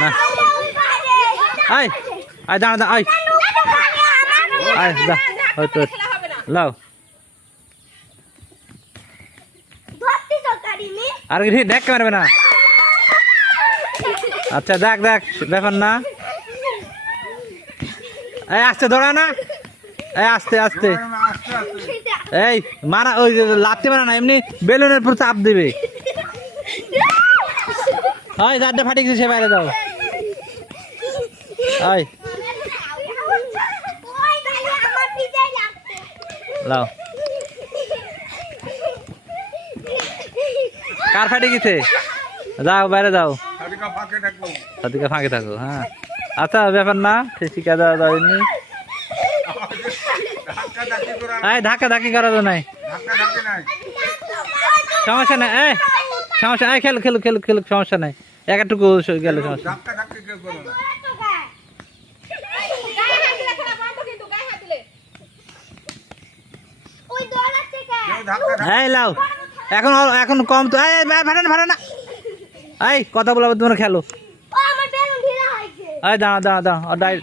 না আয় আয় দাঁড়া দাঁড়া আয় আয় দা হয়তো লাও আর কি দেখ মারবে না আচ্ছা দেখ দেখ ব্যাপার না এই আস্তে ধরা না এই আস্তে আস্তে এই মারা ওই লাথি মারা না এমনি বেলুনের উপর চাপ দেবে হয় যাতে ফাটি গেছে সে বাইরে দাও আয় লাও কার ফাটে গেছে যাও বাইরে যাও সাদিকা ফাঁকে থাকো হ্যাঁ আচ্ছা ব্যাপার না ঠিক আছে দাও এমনি এই ধাক্কা ধাক্কি করা তো নাই সমস্যা নাই এই সমস্যা এই খেল খেলু খেলু খেলু সমস্যা নাই একটুকু গেলে সমস্যা এই লাও এখন এখন কম তো এই ভাড়া না ভাড়া না এই কথা বলবো তোমরা খেলো এই দাঁড়া দাঁড়া দাঁড়া